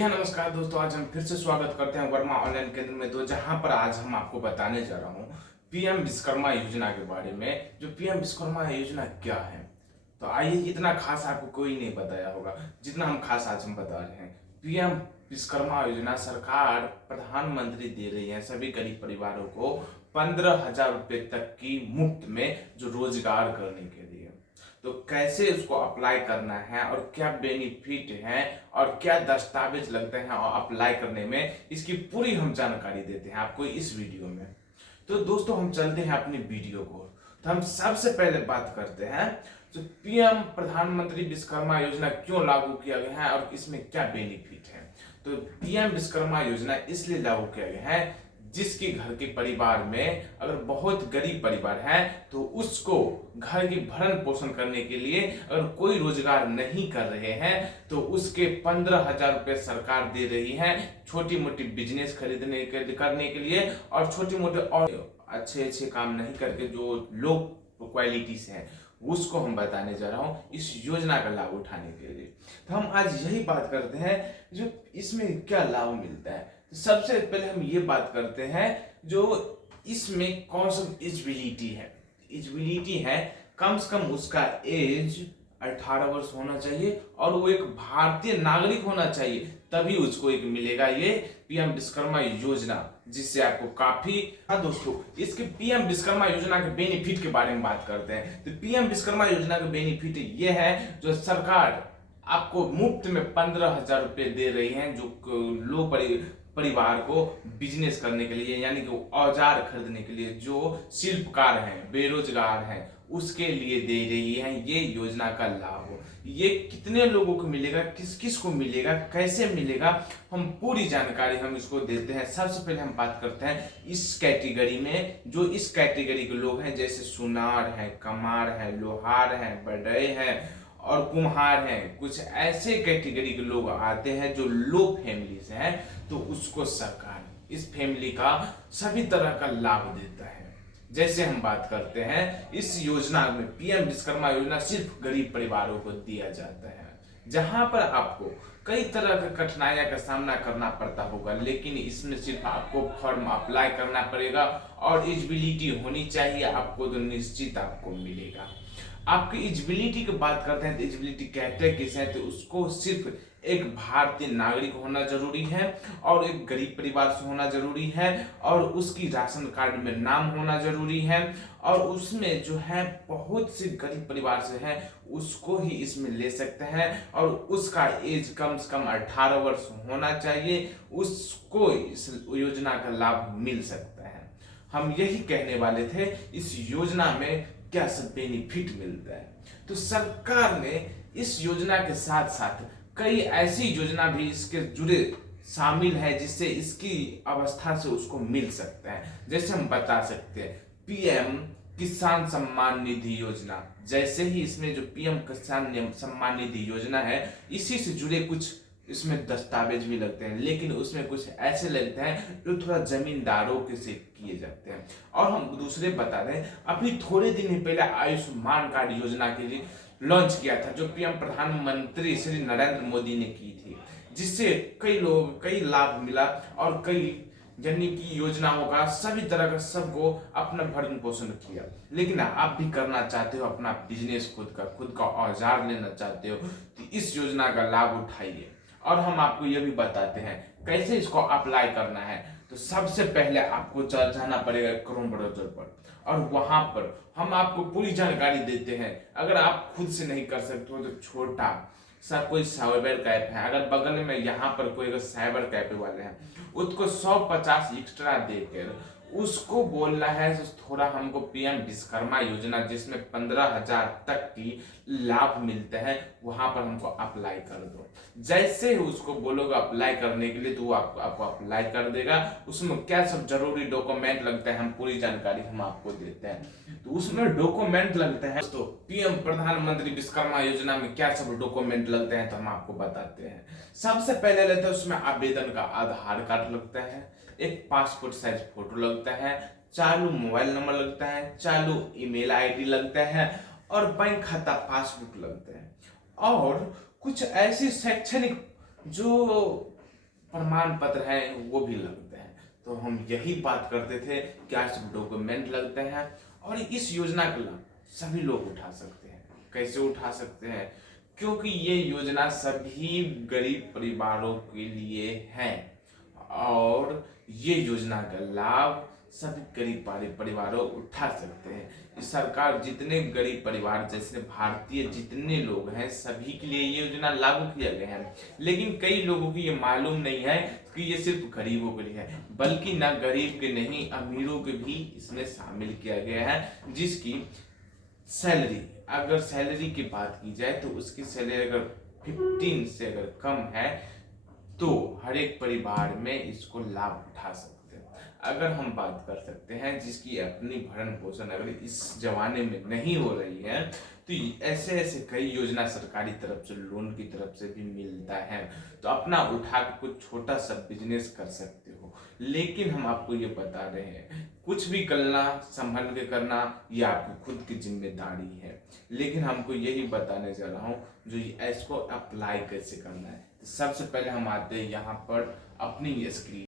नमस्कार दोस्तों, आज हम फिर से स्वागत करते हैं वर्मा ऑनलाइन केंद्र में। तो जहां पर आज हम आपको बताने जा रहा हूं पीएम विश्वकर्मा योजना के बारे में। जो पीएम विश्वकर्मा योजना क्या है, तो आइए, इतना खास आपको कोई नहीं बताया होगा जितना हम खास आज हम बता रहे हैं। पीएम विश्वकर्मा योजना सरकार प्रधानमंत्री दे रही है सभी गरीब परिवारों को 15,000 रुपए तक की मुफ्त में जो रोजगार करने के लिए। तो कैसे उसको अप्लाई करना है और क्या बेनिफिट है और क्या दस्तावेज लगते हैं और अप्लाई करने में, इसकी पूरी हम जानकारी देते हैं आपको इस वीडियो में। तो दोस्तों, हम चलते हैं अपनी वीडियो को। तो हम सबसे पहले बात करते हैं तो पीएम प्रधानमंत्री विश्वकर्मा योजना क्यों लागू किया गया है और इसमें क्या बेनिफिट है। तो पीएम विश्वकर्मा योजना इसलिए लागू किया गया है जिसके घर के परिवार में अगर बहुत गरीब परिवार है तो उसको घर की भरण पोषण करने के लिए अगर कोई रोजगार नहीं कर रहे हैं तो उसके 15,000 रुपए सरकार दे रही है छोटी मोटी बिजनेस खरीदने के करने के लिए, और छोटे मोटे और अच्छे काम नहीं करके जो लो क्वालिटी से है उसको हम बताने जा रहा हूं इस योजना का लाभ उठाने के लिए। तो हम आज यही बात करते हैं जो इसमें क्या लाभ मिलता है। तो सबसे पहले हम ये बात करते हैं जो इसमें कौन सा एजिबिलिटी है। एजिबिलिटी है कम से कम उसका एज 18 वर्ष होना चाहिए और वो एक भारतीय नागरिक होना चाहिए, तभी उसको एक मिलेगा ये पीएम विश्वकर्मा योजना, जिससे आपको काफी। हाँ दोस्तों, इसके पीएम विश्वकर्मा योजना के बेनिफिट के बारे में बात करते हैं। तो पीएम विश्वकर्मा योजना का बेनिफिट ये है जो सरकार आपको मुफ्त में 15,000 रुपए दे रही है जो लो परिवार को बिजनेस करने के लिए, यानी कि औजार खरीदने के लिए, जो शिल्पकार हैं, बेरोजगार हैं, उसके लिए दे रही है ये योजना का लाभ। ये कितने लोगों को मिलेगा, किस किस को मिलेगा, कैसे मिलेगा, हम पूरी जानकारी हम इसको देते हैं। सबसे पहले हम बात करते हैं इस कैटेगरी में, जो इस कैटेगरी के लोग हैं जैसे सुनार है, कमार है, लोहार है, बढ़ई है और कुम्हार हैं। कुछ ऐसे कैटेगरी के लोग आते हैं जो लो फैमिली से हैं, तो उसको सरकार इस फैमिली का सभी तरह का लाभ देता है। जैसे हम बात करते हैं इस योजना में, पीएम विश्वकर्मा योजना सिर्फ गरीब परिवारों को दिया जाता है, जहां पर आपको कई तरह की कठिनाइयों का सामना करना पड़ता होगा, लेकिन इसमें सिर्फ आपको फॉर्म अप्लाई करना पड़ेगा और एलिजिबिलिटी होनी चाहिए आपको, तो निश्चित आपको मिलेगा। आपकी एलिजिबिलिटी की बात करते हैं तो एलिजिबिलिटी कहते किस है, तो उसको सिर्फ एक भारतीय नागरिक होना जरूरी है और एक गरीब परिवार से होना जरूरी है और उसकी राशन कार्ड में नाम होना जरूरी है, और उसमें जो है बहुत से गरीब परिवार से है उसको ही इसमें ले सकते हैं, और उसका एज कम से कम 18 वर्ष होना चाहिए, उसको इस योजना का लाभ मिल सकता है। हम यही कहने वाले थे इस योजना में क्या सब बेनिफिट मिलता है। तो सरकार ने इस योजना के साथ साथ कई ऐसी योजना भी इसके जुड़े शामिल है जिससे इसकी अवस्था से उसको मिल सकता है। जैसे हम बता सकते हैं पीएम किसान सम्मान निधि योजना, जैसे ही इसमें जो पीएम किसान सम्मान निधि योजना है इसी से जुड़े कुछ इसमें दस्तावेज भी लगते हैं, लेकिन उसमें कुछ ऐसे लगते हैं जो थोड़ा जमींदारों के से किए जाते हैं। और हम दूसरे बता दें, अभी थोड़े दिन ही पहले आयुष्मान कार्ड योजना के लिए लॉन्च किया था जो पीएम प्रधानमंत्री श्री नरेंद्र मोदी ने की थी, जिससे कई लोग कई लाभ मिला और कई यानी कि योजनाओं का सभी तरह का सबको अपना भरण पोषण किया। लेकिन आप भी करना चाहते हो अपना बिजनेस, खुद का औजार लेना चाहते हो, तो इस योजना का लाभ उठाइए। और हम आपको यह भी बताते हैं कैसे इसको अप्लाई करना है। तो सबसे पहले आपको जाना पड़ेगा क्रोम ब्राउजर पर, और वहां पर हम आपको पूरी जानकारी देते हैं। अगर आप खुद से नहीं कर सकते हो तो छोटा सा कोई साइबर कैफ है, अगर बगल में यहाँ पर कोई अगर साइबर कैफे वाले हैं उसको 150 एक्स्ट्रा देकर उसको बोलना है थोड़ा हमको पीएम विश्वकर्मा योजना जिसमें 15,000 तक की लाभ मिलते हैं वहां पर हमको अप्लाई कर दो। जैसे ही उसको बोलोगे अप्लाई करने के लिए तो वो आपको अप्लाई कर देगा। उसमें क्या सब जरूरी डॉक्यूमेंट लगता है हम पूरी जानकारी हम आपको देते हैं। तो उसमें डॉक्यूमेंट लगते हैं, तो पीएम प्रधानमंत्री विश्वकर्मा योजना में क्या सब डॉक्यूमेंट लगते हैं तो हम आपको बताते हैं। सबसे पहले लेते हैं उसमें आवेदन का आधार कार्ड लगता है, एक पासपोर्ट साइज फोटो लगता है, चालू मोबाइल नंबर लगता है, चालू ईमेल आईडी लगता है और बैंक खाता पासबुक लगता है। और कुछ ऐसी शैक्षणिक जो प्रमाण पत्र हैं वो भी लगते हैं। तो हम यही बात करते थे, क्या सब डॉक्यूमेंट लगते हैं और इस योजना का लाभ सभी लोग उठा सकते हैं। कैसे उठा सकते हैं? क्योंकि ये योजना सभी गरीब परिवारों के लिए है और ये योजना का लाभ सभी गरीब परिवारों उठा सकते हैं। इस सरकार जितने गरीब परिवार जैसे भारतीय जितने लोग हैं सभी के लिए ये योजना लागू किया गया है, लेकिन कई लोगों को ये मालूम नहीं है कि ये सिर्फ गरीबों के लिए है, बल्कि ना गरीब के नहीं अमीरों के भी इसमें शामिल किया गया है। जिसकी सैलरी, अगर सैलरी की बात की जाए तो उसकी सैलरी अगर 15 से अगर कम है तो हर एक परिवार में इसको लाभ उठा सकते हैं। अगर हम बात कर सकते हैं जिसकी अपनी भरण पोषण अगर इस जमाने में नहीं हो रही है तो ऐसे ऐसे कई योजना सरकारी तरफ से लोन की तरफ से भी मिलता है, तो अपना उठा के कुछ छोटा सा बिजनेस कर सकते हो। लेकिन हम आपको ये बता रहे हैं कुछ भी करना संभल के करना ये आपकी खुद की जिम्मेदारी है, लेकिन हमको यही बताने जा रहा हूँ जो इसको अप्लाई कैसे करना है। सबसे पहले हम आते हैं यहाँ पर अपनी स्क्रीन